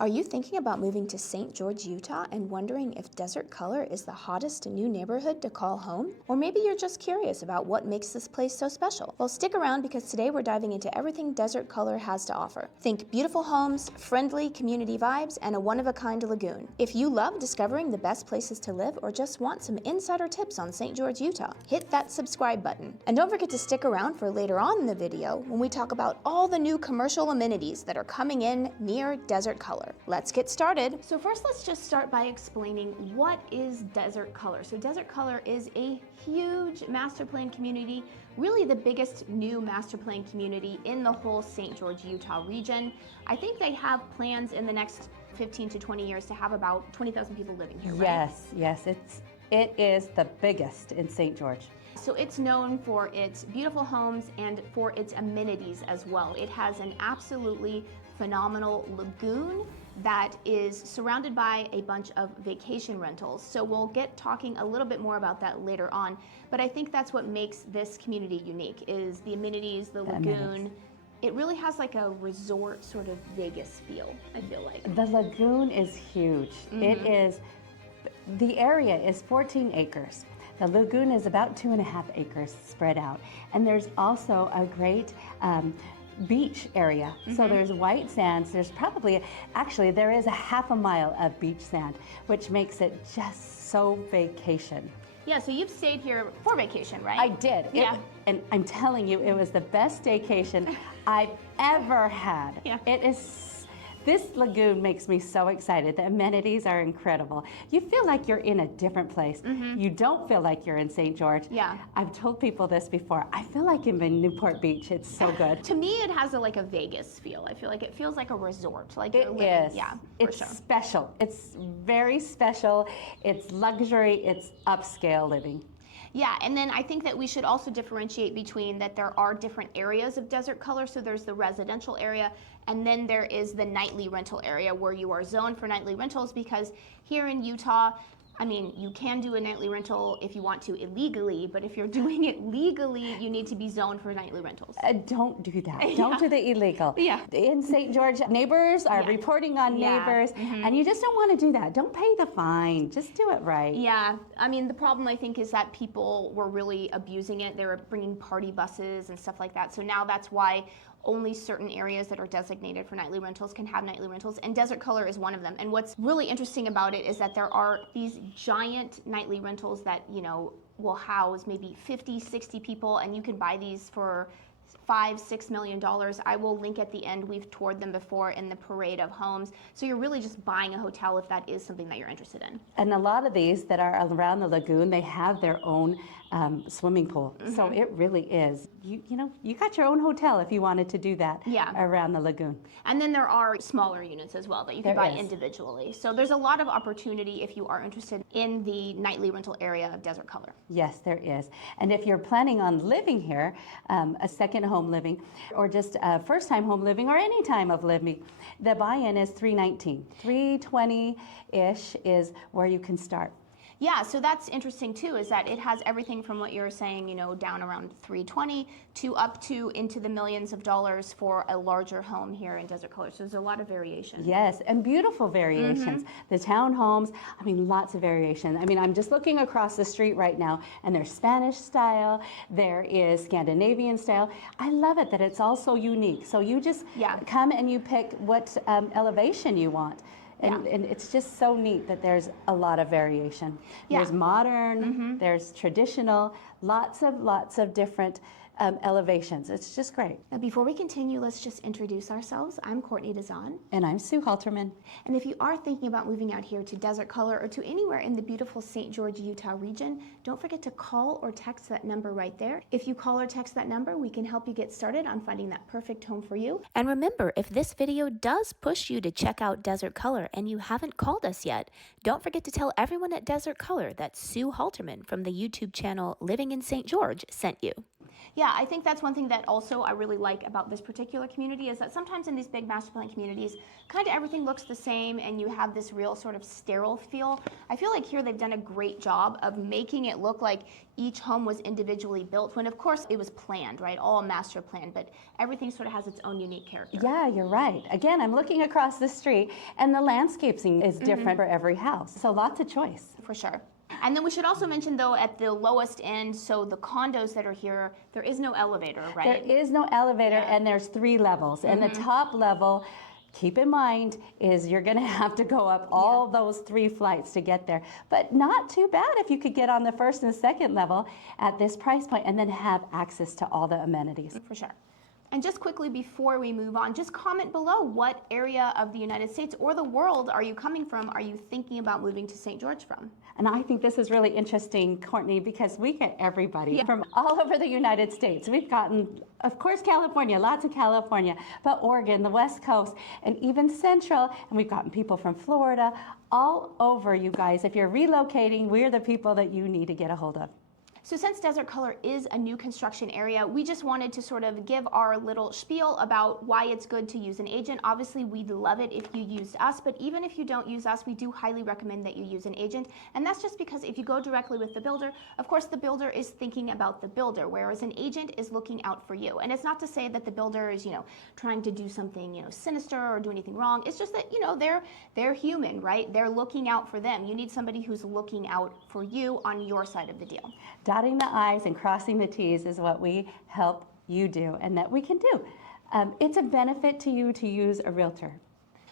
Are you thinking about moving to St. George, Utah and wondering if Desert Color is the hottest new neighborhood to call home? Or maybe you're just curious about what makes this place so special. Well, stick around because today we're diving into everything Desert Color has to offer. Think beautiful homes, friendly community vibes, and a one-of-a-kind lagoon. If you love discovering the best places to live or just want some insider tips on St. George, Utah, hit that subscribe button. And don't forget to stick around for later on in the video when we talk about all the new commercial amenities that are coming in near Desert Color. Let's get started. So first, let's just start by explaining what is Desert Color. So Desert Color is a huge master plan community, really the biggest new master plan community in the whole St. George, Utah region. I think they have plans in the next 15 to 20 years to have about 20,000 people living here, right? Yes, it is the biggest in St. George. So it's known for its beautiful homes and for its amenities as well. It has an absolutely phenomenal lagoon that is surrounded by a bunch of vacation rentals. So we'll get talking a little bit more about that later on. But I think that's what makes this community unique is the amenities, the lagoon. It really has like a resort sort of Vegas feel, I feel like. The lagoon is huge. The area is 14 acres. The lagoon is about 2.5 acres spread out. And there's also a great beach area. So there's white sands. There's actually there is a half a mile of beach sand, which makes it just so vacation. Yeah, so you've stayed here for vacation, right? I did. Yeah. And I'm telling you, it was the best staycation I've ever had. Yeah. This lagoon makes me so excited. The amenities are incredible. You feel like you're in a different place. You don't feel like you're in St. George. Yeah. I've told people this before. I feel like I'm in Newport Beach. It's so good. To me, it has like a Vegas feel. I feel like it feels like a resort. Like It you're living, is. Yeah, It's for sure. special. It's very special. It's luxury. It's upscale living. Yeah, and then I think that we should also differentiate between that there are different areas of Desert Color. So there's the residential area, and then there is the nightly rental area where you are zoned for nightly rentals, because here in Utah, I mean, you can do a nightly rental if you want to illegally, but if you're doing it legally, you need to be zoned for nightly rentals. Don't do that. Don't do the illegal. Yeah. In St. George, neighbors are reporting on neighbors, and you just don't want to do that. Don't pay the fine. Just do it right. Yeah, I mean, the problem I think is that people were really abusing it. They were bringing party buses and stuff like that. So now that's why only certain areas that are designated for nightly rentals can have nightly rentals, and Desert Color is one of them. And what's really interesting about it is that there are these giant nightly rentals that, you know, will house maybe 50, 60 people, and you can buy these for $5-6 million. I will link at the end. We've toured them before in the parade of homes. So you're really just buying a hotel if that is something that you're interested in. And a lot of these that are around the lagoon, they have their own swimming pool. So it really is. You got your own hotel if you wanted to do that around the lagoon. And then there are smaller units as well that you can buy individually. So there's a lot of opportunity if you are interested in the nightly rental area of Desert Color. Yes, there is. And if you're planning on living here, a second home living, or just a first-time home living, or any time of living, the buy-in is $319. $320-ish is where you can start. Yeah, so that's interesting too, is that it has everything from what you're saying, you know, down around $320 to up to into the millions of dollars for a larger home here in Desert Color. So there's a lot of variation. Yes, and beautiful variations. The townhomes, I mean, lots of variation. I mean, I'm just looking across the street right now, and there's Spanish style, there is Scandinavian style. I love it that it's all so unique. So you just come and you pick what elevation you want. And it's just so neat that there's a lot of variation. There's modern, there's traditional, lots of different elevations. It's just great. Now, before we continue, let's just introduce ourselves. I'm Courtney Dazan. And I'm Sue Halterman. And if you are thinking about moving out here to Desert Color or to anywhere in the beautiful St. George, Utah region, don't forget to call or text that number right there. If you call or text that number, we can help you get started on finding that perfect home for you. And remember, if this video does push you to check out Desert Color and you haven't called us yet, don't forget to tell everyone at Desert Color that Sue Halterman from the YouTube channel Living in St. George sent you. Yeah, I think that's one thing that also I really like about this particular community is that sometimes in these big master plan communities, kind of everything looks the same and you have this real sort of sterile feel. I feel like here they've done a great job of making it look like each home was individually built when of course it was planned, right? All master planned, but everything sort of has its own unique character. Yeah, you're right. Again, I'm looking across the street and the landscaping is different for every house. So lots of choice. For sure. And then we should also mention, though, at the lowest end, so the condos that are here, there is no elevator, right? There is no elevator, and there's 3 levels. And the top level, keep in mind, is you're going to have to go up all those 3 flights to get there. But not too bad if you could get on the first and second level at this price point and then have access to all the amenities. For sure. And just quickly before we move on, just comment below what area of the United States or the world are you coming from, are you thinking about moving to St. George from? And I think this is really interesting, Courtney, because we get everybody from all over the United States. We've gotten, of course, California, lots of California, but Oregon, the West Coast, and even Central, and we've gotten people from Florida, all over, you guys. If you're relocating, we're the people that you need to get a hold of. So since Desert Color is a new construction area, we just wanted to sort of give our little spiel about why it's good to use an agent. Obviously, we'd love it if you used us, but even if you don't use us, we do highly recommend that you use an agent. And that's just because if you go directly with the builder, of course, the builder is thinking about the builder, whereas an agent is looking out for you. And it's not to say that the builder is, trying to do something, sinister or do anything wrong. It's just that, they're human, right? They're looking out for them. You need somebody who's looking out for you on your side of the deal. Dotting the I's and crossing the T's is what we help you do and that we can do. It's a benefit to you to use a realtor.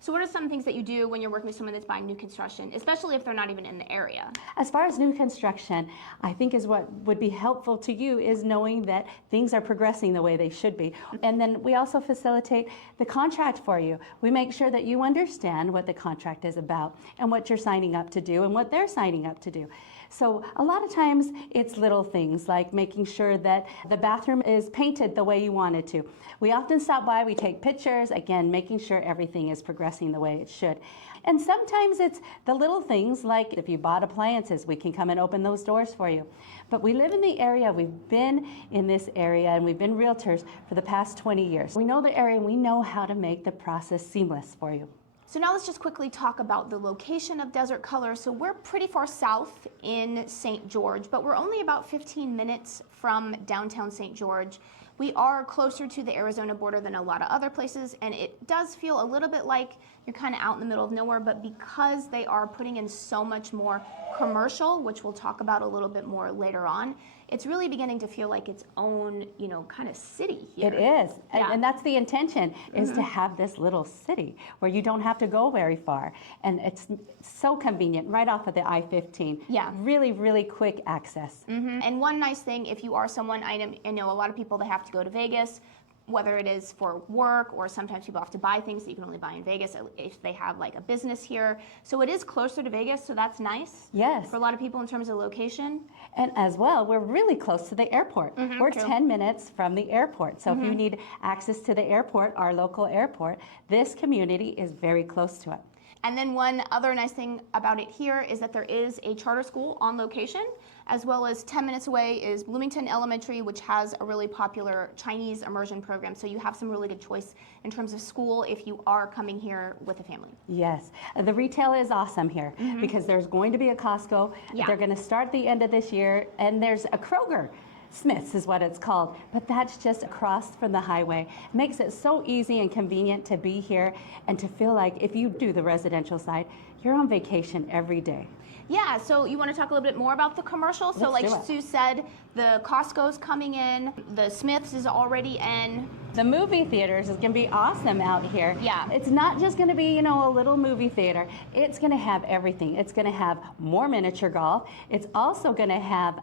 So what are some things that you do when you're working with someone that's buying new construction, especially if they're not even in the area? As far as new construction, I think is what would be helpful to you is knowing that things are progressing the way they should be. And then we also facilitate the contract for you. We make sure that you understand what the contract is about and what you're signing up to do and what they're signing up to do. So a lot of times it's little things like making sure that the bathroom is painted the way you want it to. We often stop by, we take pictures, again, making sure everything is progressing the way it should. And sometimes it's the little things like if you bought appliances, we can come and open those doors for you. But we live in the area, we've been in this area and we've been realtors for the past 20 years. We know the area and we know how to make the process seamless for you. So now let's just quickly talk about the location of Desert Color. So we're pretty far south in St. George, but we're only about 15 minutes from downtown St. George. We are closer to the Arizona border than a lot of other places, and it does feel a little bit like you're kind of out in the middle of nowhere, but because they are putting in so much more commercial, which we'll talk about a little bit more later on, it's really beginning to feel like its own, kind of city here. It is, and that's the intention, is to have this little city where you don't have to go very far. And it's so convenient, right off of the I-15. Yeah. Really, really quick access. And one nice thing, if you are someone, I know a lot of people that have to go to Vegas, whether it is for work or sometimes people have to buy things that you can only buy in Vegas if they have like a business here. So it is closer to Vegas, so that's nice. Yes. For a lot of people in terms of location. And as well, we're really close to the airport. We're true. 10 minutes from the airport. So if you need access to the airport, our local airport, this community is very close to it. And then one other nice thing about it here is that there is a charter school on location, as well as 10 minutes away is Bloomington Elementary, which has a really popular Chinese immersion program. So you have some really good choice in terms of school if you are coming here with a family. Yes, the retail is awesome here because there's going to be a Costco. Yeah. They're going to start the end of this year, and there's a Kroger. Smith's is what it's called, but that's just across from the highway. Makes it so easy and convenient to be here and to feel like if you do the residential side, you're on vacation every day. Yeah, so you want to talk a little bit more about the commercial? So like Sue said, the Costco's coming in, the Smith's is already in. The movie theaters is going to be awesome out here. Yeah. It's not just going to be, a little movie theater. It's going to have everything. It's going to have more miniature golf. It's also going to have,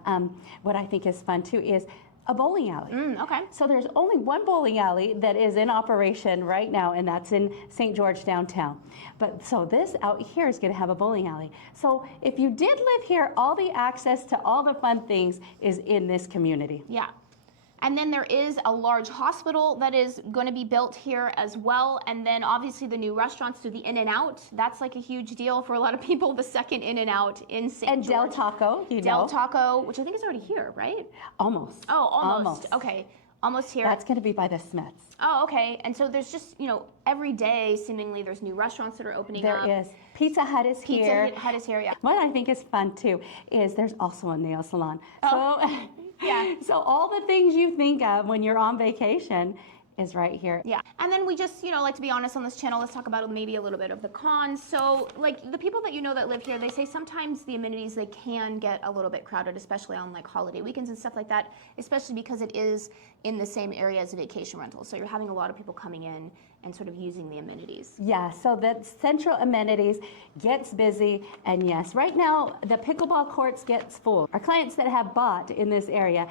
what I think is fun too, is a bowling alley. Okay. So there's only one bowling alley that is in operation right now, and that's in St. George downtown. But so this out here is going to have a bowling alley. So if you did live here, all the access to all the fun things is in this community. Yeah. And then there is a large hospital that is going to be built here as well. And then obviously the new restaurants, so the In-N-Out, that's like a huge deal for a lot of people. The second In-N-Out in St. And George. Del Taco, Del Taco, which I think is already here, right? Almost. Oh, almost. Okay. Almost here. That's going to be by the Smiths. Oh, okay. And so there's just, every day seemingly there's new restaurants that are opening up. There is. Pizza Hut is here. Pizza Hut is here, yeah. What I think is fun too is there's also a nail salon. Oh. So, yeah. So all the things you think of when you're on vacation is right here. Yeah. And then we just, like to be honest on this channel, let's talk about maybe a little bit of the cons. So like the people that that live here, they say sometimes the amenities, they can get a little bit crowded, especially on like holiday weekends and stuff like that, especially because it is in the same area as a vacation rental. So you're having a lot of people coming in and sort of using the amenities. Yeah, so the central amenities gets busy, and yes, right now the pickleball courts gets full. Our clients that have bought in this area,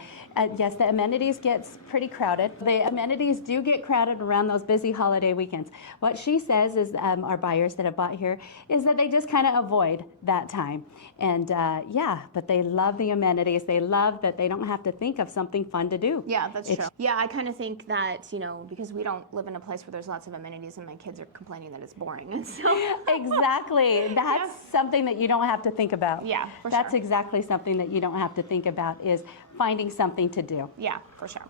yes, the amenities gets pretty crowded. The amenities do get crowded around those busy holiday weekends. What she says is, our buyers that have bought here, is that they just kind of avoid that time. And yeah, but they love the amenities. They love that they don't have to think of something fun to do. Yeah, that's true. Yeah, I kind of think that, because we don't live in a place where there's lots of amenities and my kids are complaining that it's boring. And so exactly. That's something that you don't have to think about. Yeah, for That's sure. exactly something that you don't have to think about, is finding something to do. Yeah, for sure.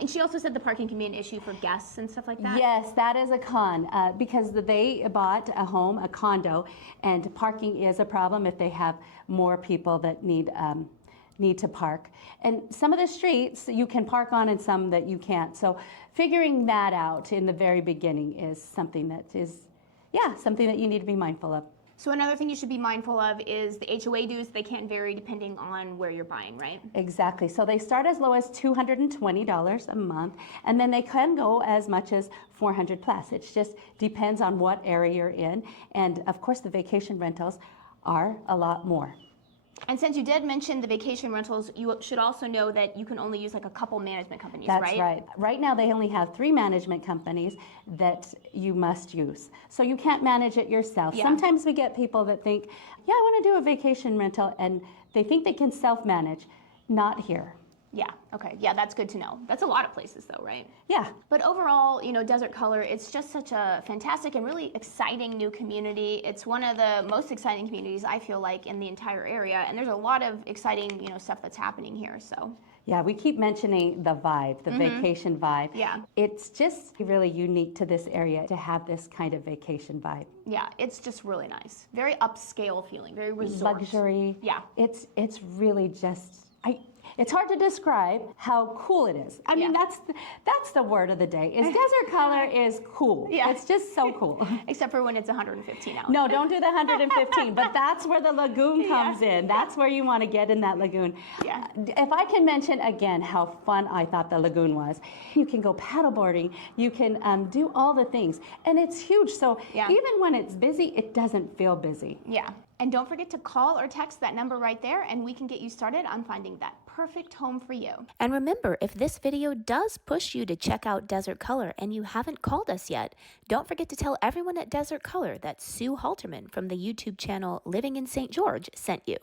And she also said the parking can be an issue for guests and stuff like that. Yes, that is a con, because they bought a home, a condo, and parking is a problem if they have more people that need to park. And some of the streets you can park on and some that you can't. So figuring that out in the very beginning is something that is, something that you need to be mindful of. So another thing you should be mindful of is the HOA dues. They can vary depending on where you're buying, right? Exactly. So they start as low as $220 a month, and then they can go as much as $400 plus. It just depends on what area you're in. And of course, the vacation rentals are a lot more. And since you did mention the vacation rentals, you should also know that you can only use like a couple management companies, That's right? right. Right now they only have 3 management companies that you must use. So you can't manage it yourself. Yeah. Sometimes we get people that think, I want to do a vacation rental, and they think they can self-manage. Not here. Yeah, okay. Yeah, that's good to know. That's a lot of places though, right? Yeah. But overall, Desert Color, it's just such a fantastic and really exciting new community. It's one of the most exciting communities, I feel like, in the entire area. And there's a lot of exciting, stuff that's happening here, so. Yeah, we keep mentioning the vibe, the vacation vibe. Yeah. It's just really unique to this area to have this kind of vacation vibe. Yeah, it's just really nice. Very upscale feeling, very resort. Luxury. Yeah. It's really just, it's hard to describe how cool it is. I mean, that's the word of the day. Is Desert Color is cool. Yeah. It's just so cool. Except for when it's 115 out. No, don't do the 115, but that's where the lagoon comes in. That's where you want to get in that lagoon. Yeah. If I can mention again how fun I thought the lagoon was. You can go paddleboarding, you can do all the things, and it's huge. So even when it's busy, it doesn't feel busy. Yeah. And don't forget to call or text that number right there, and we can get you started on finding that perfect home for you. And remember, if this video does push you to check out Desert Color and you haven't called us yet, don't forget to tell everyone at Desert Color that Sue Halterman from the YouTube channel Living in St. George sent you.